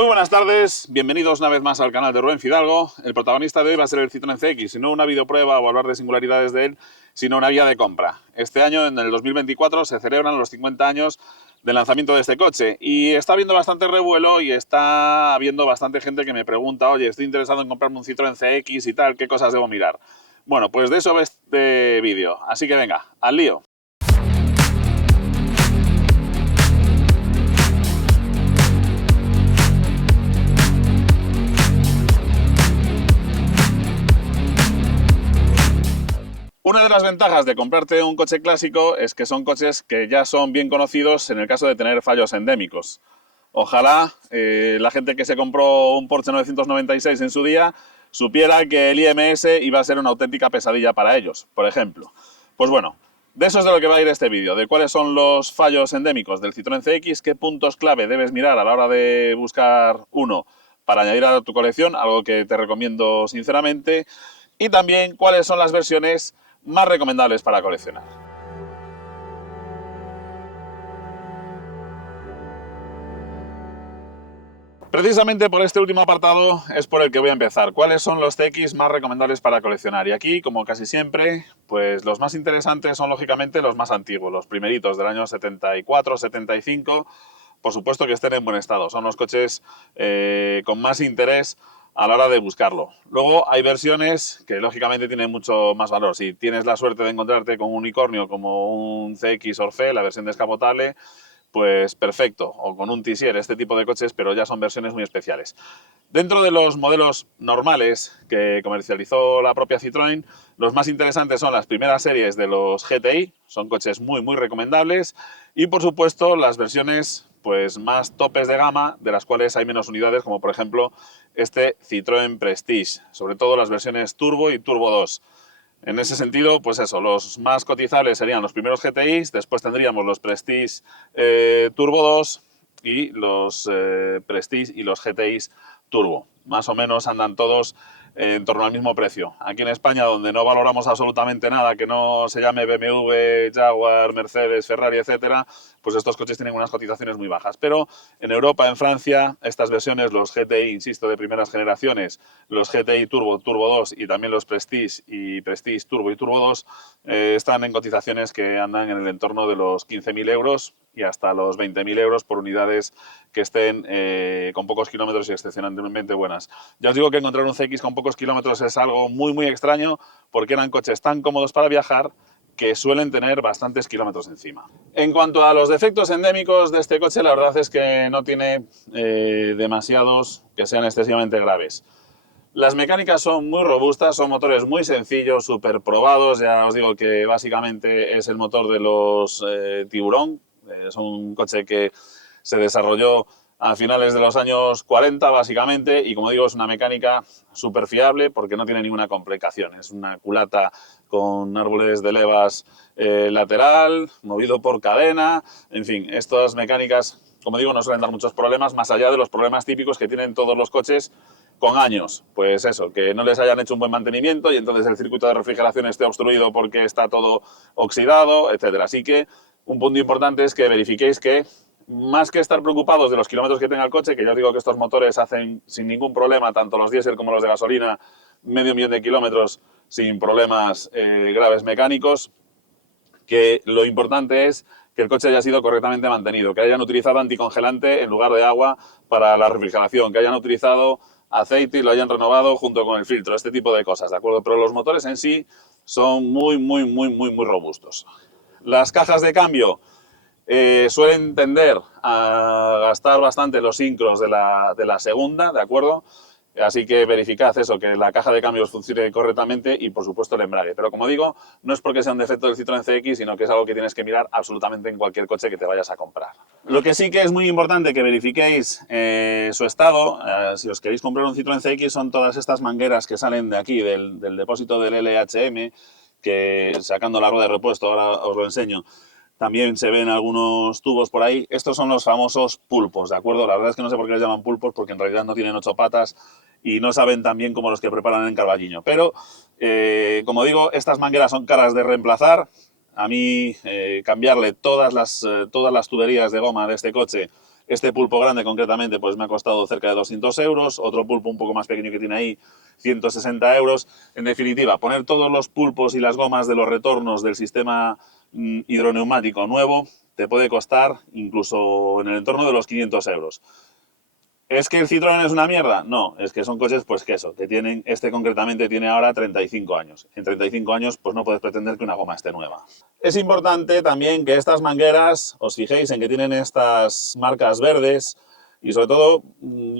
Muy buenas tardes, bienvenidos una vez más al canal de Rubén Fidalgo. El protagonista de hoy va a ser el Citroën CX, y no una videoprueba o hablar de singularidades de él, sino una guía de compra. Este año, en el 2024, se celebran los 50 años del lanzamiento de este coche y está habiendo bastante revuelo y está habiendo bastante gente que me pregunta: oye, estoy interesado en comprarme un Citroën CX y tal, ¿qué cosas debo mirar? Bueno, pues de eso va este vídeo, así que venga, al lío. Una de las ventajas de comprarte un coche clásico es que son coches que ya son bien conocidos en el caso de tener fallos endémicos. Ojalá la gente que se compró un Porsche 996 en su día supiera que el IMS iba a ser una auténtica pesadilla para ellos, por ejemplo. Pues bueno, de eso es de lo que va a ir este vídeo, de cuáles son los fallos endémicos del Citroën CX, qué puntos clave debes mirar a la hora de buscar uno para añadir a tu colección, algo que te recomiendo sinceramente, y también cuáles son las versiones más recomendables para coleccionar. Precisamente por este último apartado es por el que voy a empezar. ¿Cuáles son los CX más recomendables para coleccionar? Y aquí, como casi siempre, pues los más interesantes son lógicamente los más antiguos, los primeritos del año 74, 75, por supuesto que estén en buen estado. Son los coches con más interés a la hora de buscarlo. Luego hay versiones que lógicamente tienen mucho más valor. Si tienes la suerte de encontrarte con un unicornio como un CX Orfe, la versión descapotable, pues perfecto, o con un Tissier, este tipo de coches, pero ya son versiones muy especiales. Dentro de los modelos normales que comercializó la propia Citroën, los más interesantes son las primeras series de los GTI, son coches muy recomendables, y por supuesto las versiones pues más topes de gama, de las cuales hay menos unidades, como por ejemplo este Citroën Prestige, sobre todo las versiones Turbo y Turbo 2. En ese sentido, pues eso, los más cotizables serían los primeros GTIs, después tendríamos los Prestige Turbo 2 y los Prestige y los GTIs Turbo. Más o menos andan todos en torno al mismo precio. Aquí en España, donde no valoramos absolutamente nada que no se llame BMW, Jaguar, Mercedes, Ferrari, etcétera, pues estos coches tienen unas cotizaciones muy bajas. Pero en Europa, en Francia, estas versiones, los GTI, insisto, de primeras generaciones, los GTI Turbo, Turbo 2 y también los Prestige y Prestige Turbo y Turbo 2, están en cotizaciones que andan en el entorno de los 15.000 euros y hasta los 20.000 euros por unidades que estén con pocos kilómetros y excepcionalmente buenas. Ya os digo que encontrar un CX con pocos kilómetros es algo muy extraño, porque eran coches tan cómodos para viajar que suelen tener bastantes kilómetros encima. En cuanto a los defectos endémicos de este coche, la verdad es que no tiene demasiados que sean excesivamente graves. Las mecánicas son muy robustas, son motores muy sencillos, súper probados. Ya os digo que básicamente es el motor de los Tiburón. Es un coche que se desarrolló a finales de los años 40 básicamente, y como digo, es una mecánica súper fiable porque no tiene ninguna complicación. Es una culata con árboles de levas lateral, movido por cadena, en fin, estas mecánicas, como digo, no suelen dar muchos problemas, más allá de los problemas típicos que tienen todos los coches con años. Pues eso, que no les hayan hecho un buen mantenimiento y entonces el circuito de refrigeración esté obstruido porque está todo oxidado, etcétera. Así que un punto importante es que verifiquéis que, más que estar preocupados de los kilómetros que tenga el coche, que ya os digo que estos motores hacen sin ningún problema, tanto los diésel como los de gasolina, 500.000 de kilómetros sin problemas graves mecánicos, que lo importante es que el coche haya sido correctamente mantenido, que hayan utilizado anticongelante en lugar de agua para la refrigeración, que hayan utilizado aceite y lo hayan renovado junto con el filtro, este tipo de cosas, ¿de acuerdo? Pero los motores en sí son muy robustos. Las cajas de cambio suelen tender a gastar bastante los sincros de la segunda, ¿de acuerdo? Así que verificad eso, que la caja de cambios funcione correctamente y, por supuesto, el embrague. Pero, como digo, no es porque sea un defecto del Citroën CX, sino que es algo que tienes que mirar absolutamente en cualquier coche que te vayas a comprar. Lo que sí que es muy importante que verifiquéis su estado, si os queréis comprar un Citroën CX, son todas estas mangueras que salen de aquí, del depósito del LHM, que sacando la rueda de repuesto, ahora os lo enseño, también se ven algunos tubos por ahí. Estos son los famosos pulpos, ¿de acuerdo? La verdad es que no sé por qué les llaman pulpos, porque en realidad no tienen 8 patas y no saben tan bien como los que preparan en Carballiño. Pero, como digo, estas mangueras son caras de reemplazar. A mí cambiarle todas las tuberías de goma de este coche Este pulpo grande concretamente pues me ha costado cerca de 200 euros, otro pulpo un poco más pequeño que tiene ahí 160 euros. En definitiva, poner todos los pulpos y las gomas de los retornos del sistema hidroneumático nuevo te puede costar incluso en el entorno de los 500 euros. ¿Es que el Citroën es una mierda? No, es que son coches pues que eso, que tienen, este concretamente tiene ahora 35 años. En 35 años pues no puedes pretender que una goma esté nueva. Es importante también que estas mangueras, os fijéis en que tienen estas marcas verdes y sobre todo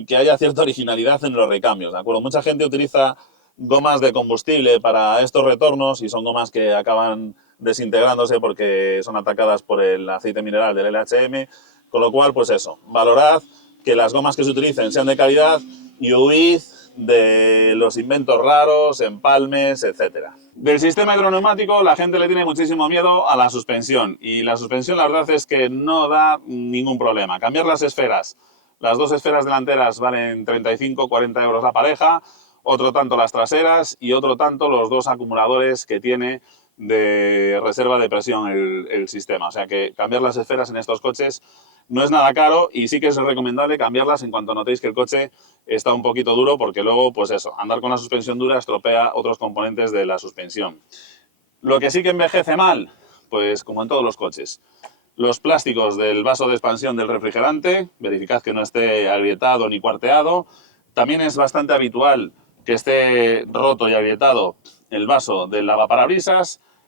que haya cierta originalidad en los recambios, ¿de acuerdo? Mucha gente utiliza gomas de combustible para estos retornos y son gomas que acaban desintegrándose porque son atacadas por el aceite mineral del LHM, con lo cual pues eso, valorad que las gomas que se utilicen sean de calidad y huid de los inventos raros, empalmes, etc. Del sistema hidroneumático la gente le tiene muchísimo miedo a la suspensión y la suspensión la verdad es que no da ningún problema. Cambiar las esferas, las dos esferas delanteras valen 35-40 euros la pareja, otro tanto las traseras y otro tanto los dos acumuladores que tiene de reserva de presión el sistema. O sea que cambiar las esferas en estos coches no es nada caro y sí que es recomendable cambiarlas en cuanto notéis que el coche está un poquito duro, porque luego, pues eso, andar con la suspensión dura estropea otros componentes de la suspensión. Lo que sí que envejece mal, pues como en todos los coches, los plásticos del vaso de expansión del refrigerante, verificad que no esté agrietado ni cuarteado. También es bastante habitual que esté roto y agrietado el vaso del lavaparabrisa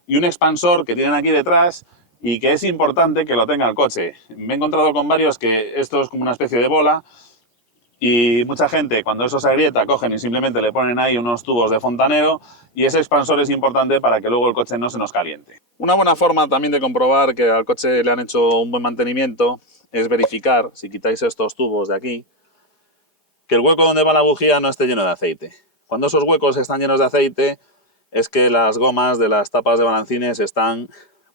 y un expansor que tienen aquí detrás y que es importante que lo tenga el coche. Me he encontrado con varios que esto es como una especie de bola y mucha gente cuando eso se agrieta cogen y simplemente le ponen ahí unos tubos de fontanero y ese expansor es importante para que luego el coche no se nos caliente. Una buena forma también de comprobar que al coche le han hecho un buen mantenimiento es verificar, si quitáis estos tubos de aquí, que el hueco donde va la bujía no esté lleno de aceite. Cuando esos huecos están llenos de aceite es que las gomas de las tapas de balancines están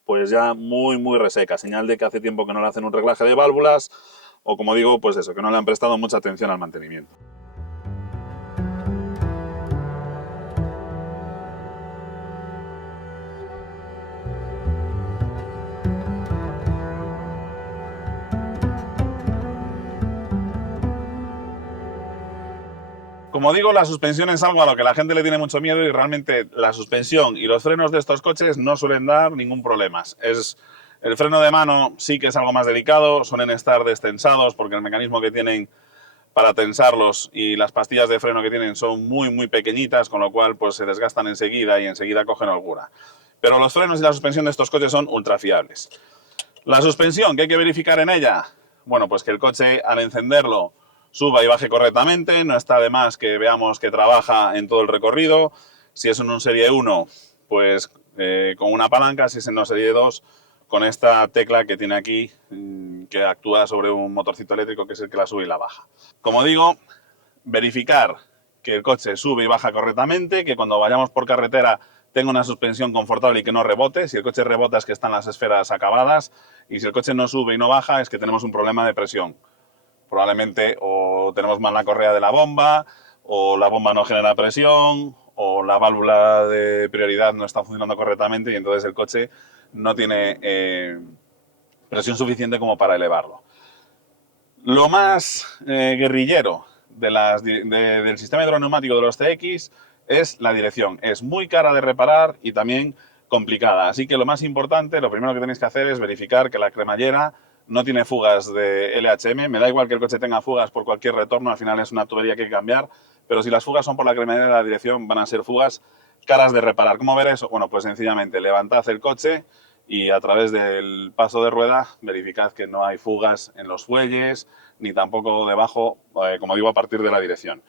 pues ya muy resecas, señal de que hace tiempo que no le hacen un reglaje de válvulas o como digo, pues eso, que no le han prestado mucha atención al mantenimiento. Como digo, la suspensión es algo a lo que la gente le tiene mucho miedo y realmente la suspensión y los frenos de estos coches no suelen dar ningún problema. El freno de mano sí que es algo más delicado, suelen estar destensados porque el mecanismo que tienen para tensarlos y las pastillas de freno que tienen son muy pequeñitas, con lo cual pues se desgastan enseguida y enseguida cogen holgura. Pero los frenos y la suspensión de estos coches son ultra fiables. La suspensión, ¿qué hay que verificar en ella? Bueno, pues que el coche al encenderlo suba y baje correctamente, no está de más que veamos que trabaja en todo el recorrido. Si es en un Serie 1, pues con una palanca, si es en una Serie 2, con esta tecla que tiene aquí, que actúa sobre un motorcito eléctrico que es el que la sube y la baja. Como digo, verificar que el coche sube y baja correctamente, que cuando vayamos por carretera tenga una suspensión confortable y que no rebote. Si el coche rebota es que están las esferas acabadas y si el coche no sube y no baja es que tenemos un problema de presión. Probablemente o tenemos mal la correa de la bomba, o la bomba no genera presión, o la válvula de prioridad no está funcionando correctamente y entonces el coche no tiene presión suficiente como para elevarlo. Lo más guerrillero del sistema hidroneumático de los CX es la dirección. Es muy cara de reparar y también complicada. Así que lo más importante, lo primero que tenéis que hacer es verificar que la cremallera no tiene fugas de LHM. Me da igual que el coche tenga fugas por cualquier retorno, al final es una tubería que hay que cambiar, pero si las fugas son por la cremallera de la dirección van a ser fugas caras de reparar. ¿Cómo ver eso? Bueno, pues sencillamente levantad el coche y a través del paso de rueda verificad que no hay fugas en los fuelles ni tampoco debajo, como digo, a partir de la dirección.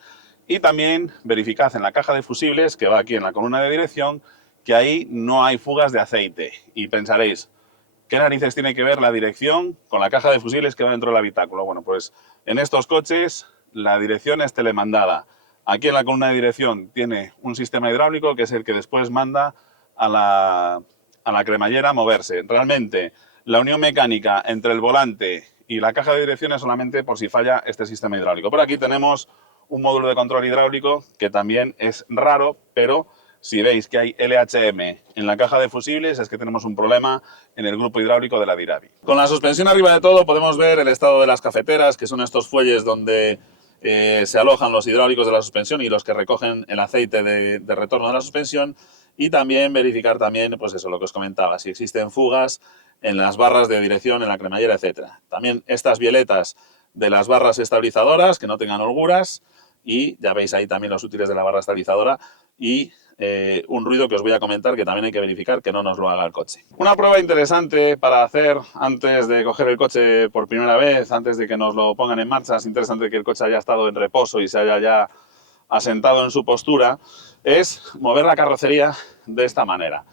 Y también verificad en la caja de fusibles, que va aquí en la columna de dirección, que ahí no hay fugas de aceite. Y pensaréis, ¿qué narices tiene que ver la dirección con la caja de fusibles que va dentro del habitáculo? Bueno, pues en estos coches la dirección es telemandada. Aquí en la columna de dirección tiene un sistema hidráulico que es el que después manda a la cremallera a moverse. Realmente la unión mecánica entre el volante y la caja de dirección es solamente por si falla este sistema hidráulico. Por aquí tenemos un módulo de control hidráulico que también es raro, pero Si veis que hay LHM en la caja de fusibles, es que tenemos un problema en el grupo hidráulico de la Diravi. Con la suspensión arriba de todo podemos ver el estado de las cafeteras, que son estos fuelles donde se alojan los hidráulicos de la suspensión y los que recogen el aceite de retorno de la suspensión, y también verificar también, pues eso, lo que os comentaba, si existen fugas en las barras de dirección, en la cremallera, etcétera. También estas violetas de las barras estabilizadoras, que no tengan holguras, y ya veis ahí también los útiles de la barra estabilizadora, y un ruido que os voy a comentar que también hay que verificar que no nos lo haga el coche. Una prueba interesante para hacer antes de coger el coche por primera vez, antes de que nos lo pongan en marcha, es interesante que el coche haya estado en reposo y se haya ya asentado en su postura, es mover la carrocería de esta manera.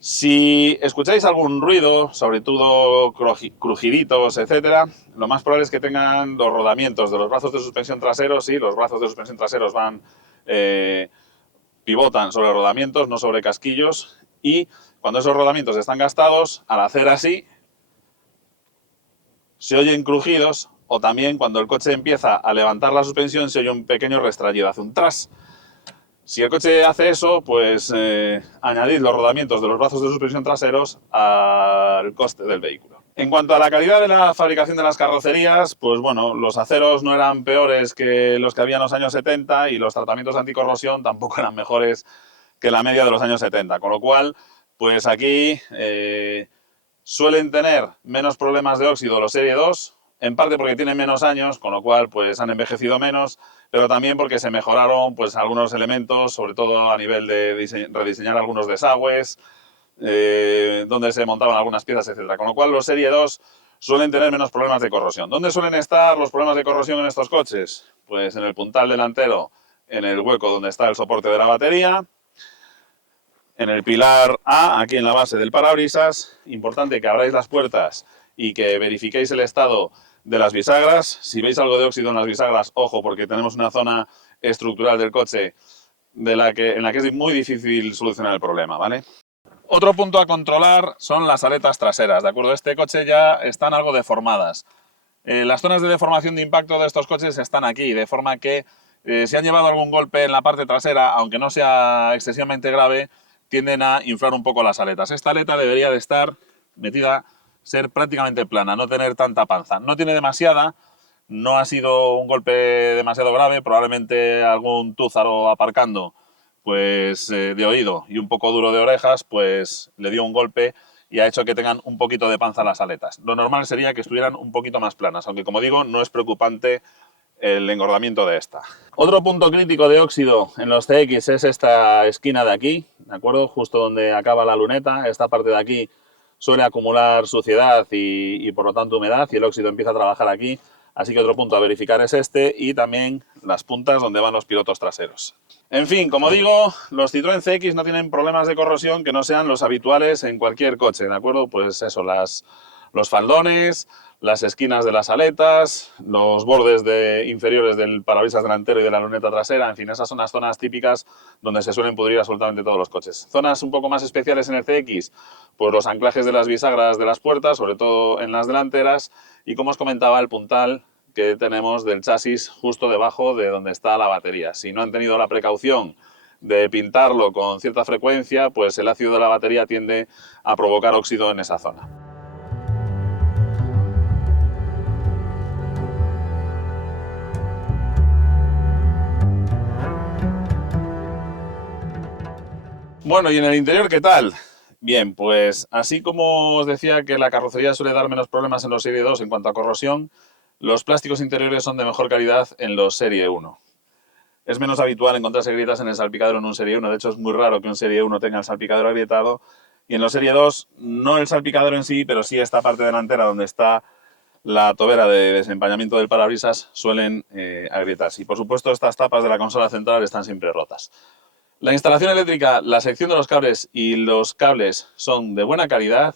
Si escucháis algún ruido, sobre todo crujiditos, etcétera, lo más probable es que tengan los rodamientos de los brazos de suspensión traseros, y los brazos de suspensión traseros van pivotan sobre rodamientos, no sobre casquillos, y cuando esos rodamientos están gastados, al hacer así, se oyen crujidos, o también cuando el coche empieza a levantar la suspensión se oye un pequeño restrañido, hace un tras. Si el coche hace eso, pues añadid los rodamientos de los brazos de suspensión traseros al coste del vehículo. En cuanto a la calidad de la fabricación de las carrocerías, pues bueno, los aceros no eran peores que los que había en los años 70 y los tratamientos anticorrosión tampoco eran mejores que la media de los años 70, con lo cual, pues aquí suelen tener menos problemas de óxido los Serie 2, en parte porque tienen menos años, con lo cual pues han envejecido menos, pero también porque se mejoraron pues algunos elementos, sobre todo a nivel de rediseñar algunos desagües, donde se montaban algunas piezas, etcétera. Con lo cual los Serie 2 suelen tener menos problemas de corrosión. ¿Dónde suelen estar los problemas de corrosión en estos coches? Pues en el puntal delantero, en el hueco donde está el soporte de la batería, en el pilar A, aquí en la base del parabrisas. Importante que abráis las puertas y que verifiquéis el estado de las bisagras. Si veis algo de óxido en las bisagras, ojo, porque tenemos una zona estructural del coche en la que es muy difícil solucionar el problema, ¿vale? Otro punto a controlar son las aletas traseras, ¿de acuerdo? Este coche ya están algo deformadas. Las zonas de deformación de impacto de estos coches están aquí, de forma que si han llevado algún golpe en la parte trasera, aunque no sea excesivamente grave, tienden a inflar un poco las aletas. Esta aleta debería de estar metida, ser prácticamente plana, no tener tanta panza. No tiene demasiada, no ha sido un golpe demasiado grave, probablemente algún túzaro aparcando pues de oído y un poco duro de orejas, pues le dio un golpe y ha hecho que tengan un poquito de panza las aletas. Lo normal sería que estuvieran un poquito más planas, aunque como digo, no es preocupante el engordamiento de esta. Otro punto crítico de óxido en los CX es esta esquina de aquí, ¿de acuerdo? Justo donde acaba la luneta, esta parte de aquí suele acumular suciedad y por lo tanto humedad, y el óxido empieza a trabajar aquí. Así que otro punto a verificar es este, y también las puntas donde van los pilotos traseros. En fin, como digo, los Citroën CX no tienen problemas de corrosión que no sean los habituales en cualquier coche, ¿de acuerdo? Pues eso, los faldones, las esquinas de las aletas, los bordes inferiores del parabrisas delantero y de la luneta trasera, en fin, esas son las zonas típicas donde se suelen pudrir absolutamente todos los coches. Zonas un poco más especiales en el CX, pues los anclajes de las bisagras de las puertas, sobre todo en las delanteras, y como os comentaba, el puntal que tenemos del chasis justo debajo de donde está la batería. Si no han tenido la precaución de pintarlo con cierta frecuencia, pues el ácido de la batería tiende a provocar óxido en esa zona. Bueno, ¿y en el interior qué tal? Bien, pues así como os decía que la carrocería suele dar menos problemas en los Serie 2 en cuanto a corrosión, los plásticos interiores son de mejor calidad en los Serie 1. Es menos habitual encontrarse grietas en el salpicadero en un Serie 1, de hecho es muy raro que un Serie 1 tenga el salpicadero agrietado, y en los Serie 2 no el salpicadero en sí, pero sí esta parte delantera donde está la tobera de desempañamiento del parabrisas suelen agrietarse. Y por supuesto estas tapas de la consola central están siempre rotas. La instalación eléctrica, la sección de los cables y los cables son de buena calidad.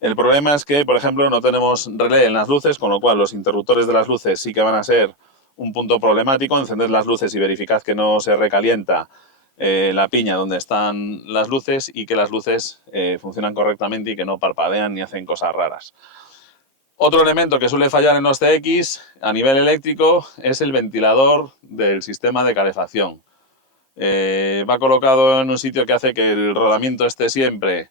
El problema es que, por ejemplo, no tenemos relé en las luces, con lo cual los interruptores de las luces sí que van a ser un punto problemático. Encended las luces y verificad que no se recalienta la piña donde están las luces y que las luces funcionan correctamente y que no parpadean ni hacen cosas raras. Otro elemento que suele fallar en los CX a nivel eléctrico es el ventilador del sistema de calefacción. Va colocado en un sitio que hace que el rodamiento esté siempre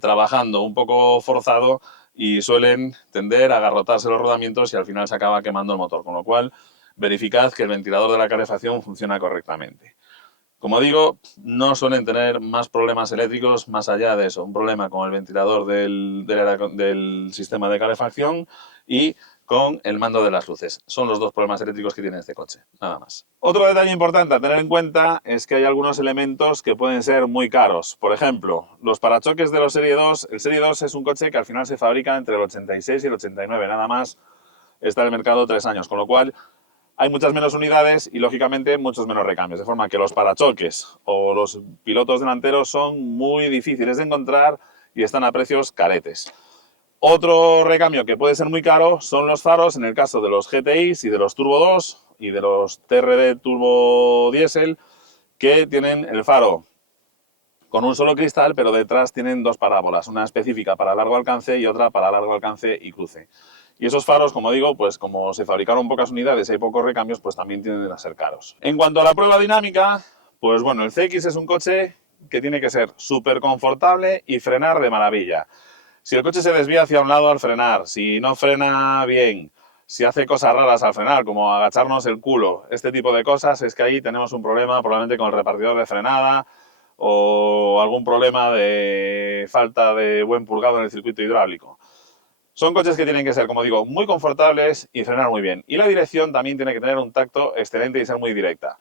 trabajando un poco forzado y suelen tender a agarrotarse los rodamientos y al final se acaba quemando el motor, con lo cual verificad que el ventilador de la calefacción funciona correctamente. Como digo, no suelen tener más problemas eléctricos más allá de eso. Un problema con el ventilador del sistema de calefacción y con el mando de las luces. Son los dos problemas eléctricos que tiene este coche, nada más. Otro detalle importante a tener en cuenta es que hay algunos elementos que pueden ser muy caros. Por ejemplo, los parachoques de los Serie 2. El Serie 2 es un coche que al final se fabrica entre el 86 y el 89, nada más está en el mercado 3 años, con lo cual hay muchas menos unidades y, lógicamente, muchos menos recambios. De forma que los parachoques o los pilotos delanteros son muy difíciles de encontrar y están a precios caretes. Otro recambio que puede ser muy caro son los faros en el caso de los GTIs y de los Turbo 2 y de los TRD Turbo Diesel, que tienen el faro con un solo cristal, pero detrás tienen dos parábolas, una específica para largo alcance y otra para largo alcance y cruce. Y esos faros, como digo, pues como se fabricaron pocas unidades y hay pocos recambios, pues también tienden a ser caros. En cuanto a la prueba dinámica, pues bueno, el CX es un coche que tiene que ser súper confortable y frenar de maravilla. Si el coche se desvía hacia un lado al frenar, si no frena bien, si hace cosas raras al frenar, como agacharnos el culo, este tipo de cosas, es que ahí tenemos un problema probablemente con el repartidor de frenada o algún problema de falta de buen purgado en el circuito hidráulico. Son coches que tienen que ser, como digo, muy confortables y frenar muy bien. Y la dirección también tiene que tener un tacto excelente y ser muy directa.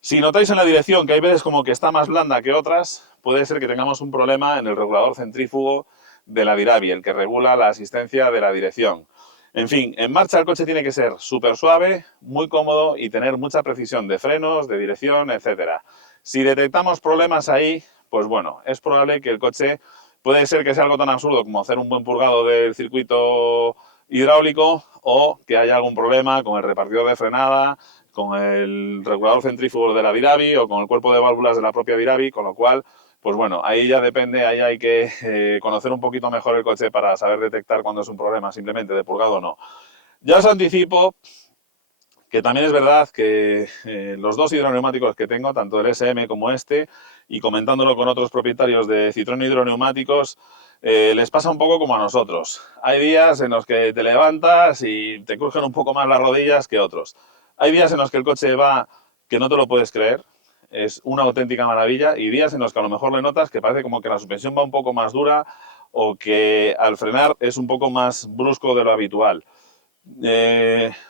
Si notáis en la dirección que hay veces como que está más blanda que otras, puede ser que tengamos un problema en el regulador centrífugo de la Diravi, el que regula la asistencia de la dirección. En fin, en marcha el coche tiene que ser súper suave, muy cómodo y tener mucha precisión de frenos, de dirección, etc. Si detectamos problemas ahí, pues bueno, es probable que el coche puede ser que sea algo tan absurdo como hacer un buen purgado del circuito hidráulico o que haya algún problema con el repartidor de frenada, con el regulador centrífugo de la Diravi o con el cuerpo de válvulas de la propia Diravi, con lo cual, pues bueno, ahí ya depende, ahí hay que conocer un poquito mejor el coche para saber detectar cuando es un problema simplemente de purgado o no. Ya os anticipo que también es verdad que los dos hidroneumáticos que tengo, tanto el SM como este, y comentándolo con otros propietarios de Citroën hidroneumáticos, les pasa un poco como a nosotros. Hay días en los que te levantas y te crujen un poco más las rodillas que otros. Hay días en los que el coche va que no te lo puedes creer, es una auténtica maravilla, y días en los que a lo mejor le notas que parece como que la suspensión va un poco más dura o que al frenar es un poco más brusco de lo habitual.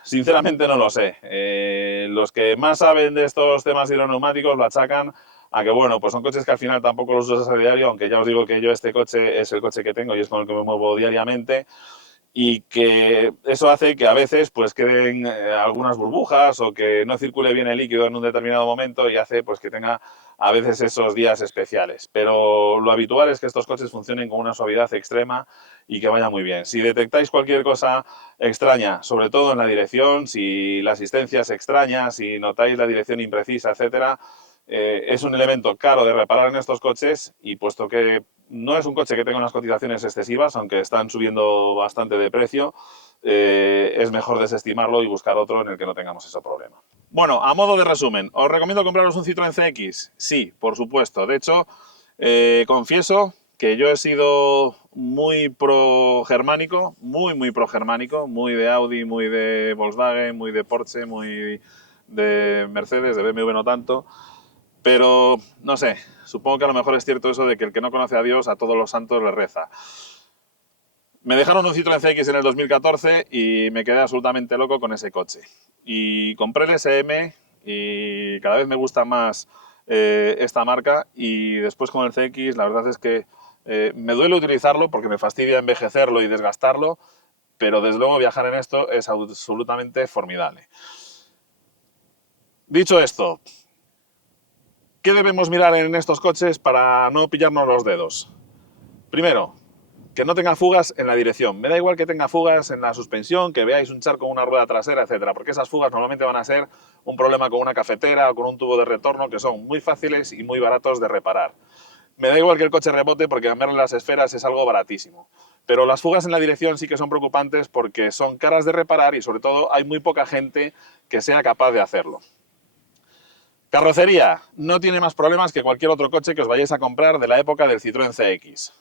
Sinceramente no lo sé. Los que más saben de estos temas hidroneumáticos lo achacan a que, bueno, pues son coches que al final tampoco los usas a diario, aunque ya os digo que yo este coche es el coche que tengo y es con el que me muevo diariamente, y que eso hace que a veces pues queden algunas burbujas o que no circule bien el líquido en un determinado momento y hace pues que tenga a veces esos días especiales. Pero lo habitual es que estos coches funcionen con una suavidad extrema y que vaya muy bien. Si detectáis cualquier cosa extraña, sobre todo en la dirección, si la asistencia es extraña, si notáis la dirección imprecisa, etcétera, es un elemento caro de reparar en estos coches, y puesto que no es un coche que tenga unas cotizaciones excesivas, aunque están subiendo bastante de precio, es mejor desestimarlo y buscar otro en el que no tengamos ese problema. Bueno, a modo de resumen, ¿os recomiendo compraros un Citroën CX? Sí, por supuesto. De hecho, confieso que yo he sido muy pro-germánico, muy pro-germánico, muy de Audi, muy de Volkswagen, muy de Porsche, muy de Mercedes, de BMW no tanto. Pero, no sé, supongo que a lo mejor es cierto eso de que el que no conoce a Dios a todos los santos le reza. Me dejaron un Citroën CX en el 2014 y me quedé absolutamente loco con ese coche. Y compré el SM y cada vez me gusta más esta marca, y después con el CX la verdad es que me duele utilizarlo porque me fastidia envejecerlo y desgastarlo, pero desde luego viajar en esto es absolutamente formidable. Dicho esto, ¿qué debemos mirar en estos coches para no pillarnos los dedos? Primero, que no tenga fugas en la dirección. Me da igual que tenga fugas en la suspensión, que veáis un charco en una rueda trasera, etcétera, porque esas fugas normalmente van a ser un problema con una cafetera o con un tubo de retorno, que son muy fáciles y muy baratos de reparar. Me da igual que el coche rebote porque cambiarle las esferas es algo baratísimo. Pero las fugas en la dirección sí que son preocupantes porque son caras de reparar y sobre todo hay muy poca gente que sea capaz de hacerlo. Carrocería, no tiene más problemas que cualquier otro coche que os vayáis a comprar de la época del Citroën CX.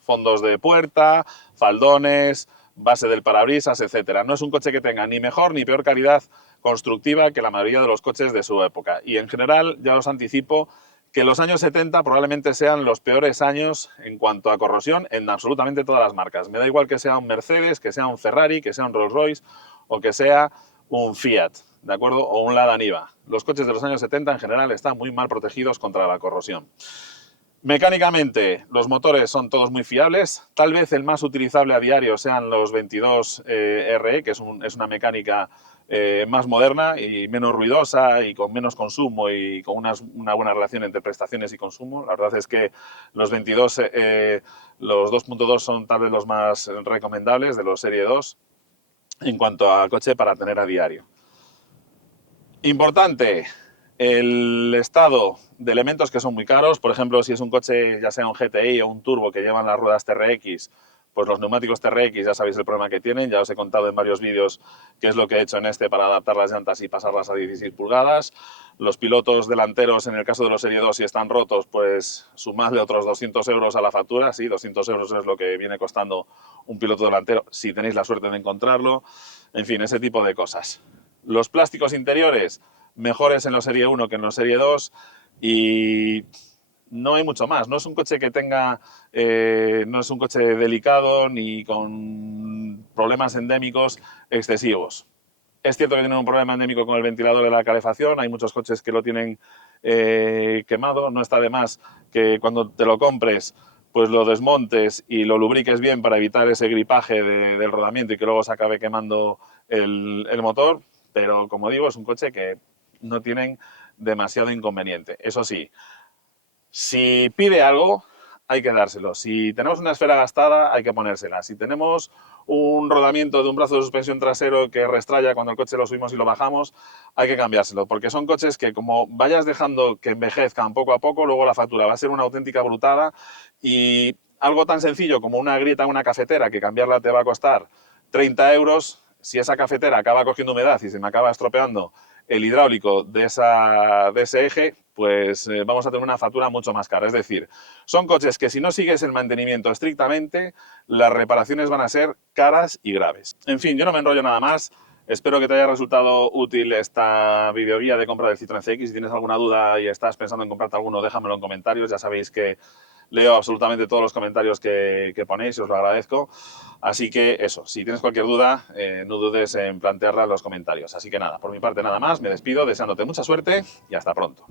Fondos de puerta, faldones, base del parabrisas, etcétera. No es un coche que tenga ni mejor ni peor calidad constructiva que la mayoría de los coches de su época. Y en general, ya os anticipo que los años 70 probablemente sean los peores años en cuanto a corrosión en absolutamente todas las marcas. Me da igual que sea un Mercedes, que sea un Ferrari, que sea un Rolls Royce o que sea un Fiat, ¿de acuerdo? O un Lada Niva. Los coches de los años 70 en general están muy mal protegidos contra la corrosión. Mecánicamente, los motores son todos muy fiables. Tal vez el más utilizable a diario sean los 22 RE, que es una mecánica más moderna y menos ruidosa y con menos consumo y con una buena relación entre prestaciones y consumo. La verdad es que los 22, los 2.2 son tal vez los más recomendables de los Serie 2 en cuanto a coche para tener a diario. Importante, el estado de elementos que son muy caros. Por ejemplo, si es un coche, ya sea un GTI o un turbo que llevan las ruedas TRX, pues los neumáticos TRX ya sabéis el problema que tienen. Ya os he contado en varios vídeos qué es lo que he hecho en este para adaptar las llantas y pasarlas a 16 pulgadas. Los pilotos delanteros, en el caso de los Serie 2, si están rotos, pues sumadle otros 200 euros a la factura. Sí, 200 euros es lo que viene costando un piloto delantero, si tenéis la suerte de encontrarlo. En fin, ese tipo de cosas. Los plásticos interiores, mejores en los Serie 1 que en los Serie 2 y no hay mucho más. No es un coche que tenga, no es un coche delicado ni con problemas endémicos excesivos. Es cierto que tienen un problema endémico con el ventilador de la calefacción, hay muchos coches que lo tienen quemado, no está de más que cuando te lo compres pues lo desmontes y lo lubriques bien para evitar ese gripaje del rodamiento y que luego se acabe quemando el motor, pero como digo, es un coche que no tienen demasiado inconveniente. Eso sí, si pide algo, hay que dárselo. Si tenemos una esfera gastada, hay que ponérsela. Si tenemos un rodamiento de un brazo de suspensión trasero que restraya cuando el coche lo subimos y lo bajamos, hay que cambiárselo. Porque son coches que como vayas dejando que envejezcan poco a poco, luego la factura va a ser una auténtica brutada y algo tan sencillo como una grieta en una cafetera, que cambiarla te va a costar 30 euros, si esa cafetera acaba cogiendo humedad y se me acaba estropeando el hidráulico de ese eje, pues vamos a tener una factura mucho más cara. Es decir, son coches que si no sigues el mantenimiento estrictamente, las reparaciones van a ser caras y graves. En fin, yo no me enrollo nada más. Espero que te haya resultado útil esta videoguía de compra del Citroën CX. Si tienes alguna duda y estás pensando en comprarte alguno, déjamelo en comentarios. Ya sabéis que leo absolutamente todos los comentarios que ponéis y os lo agradezco. Así que eso, si tienes cualquier duda, no dudes en plantearla en los comentarios. Así que nada, por mi parte nada más, me despido deseándote mucha suerte y hasta pronto.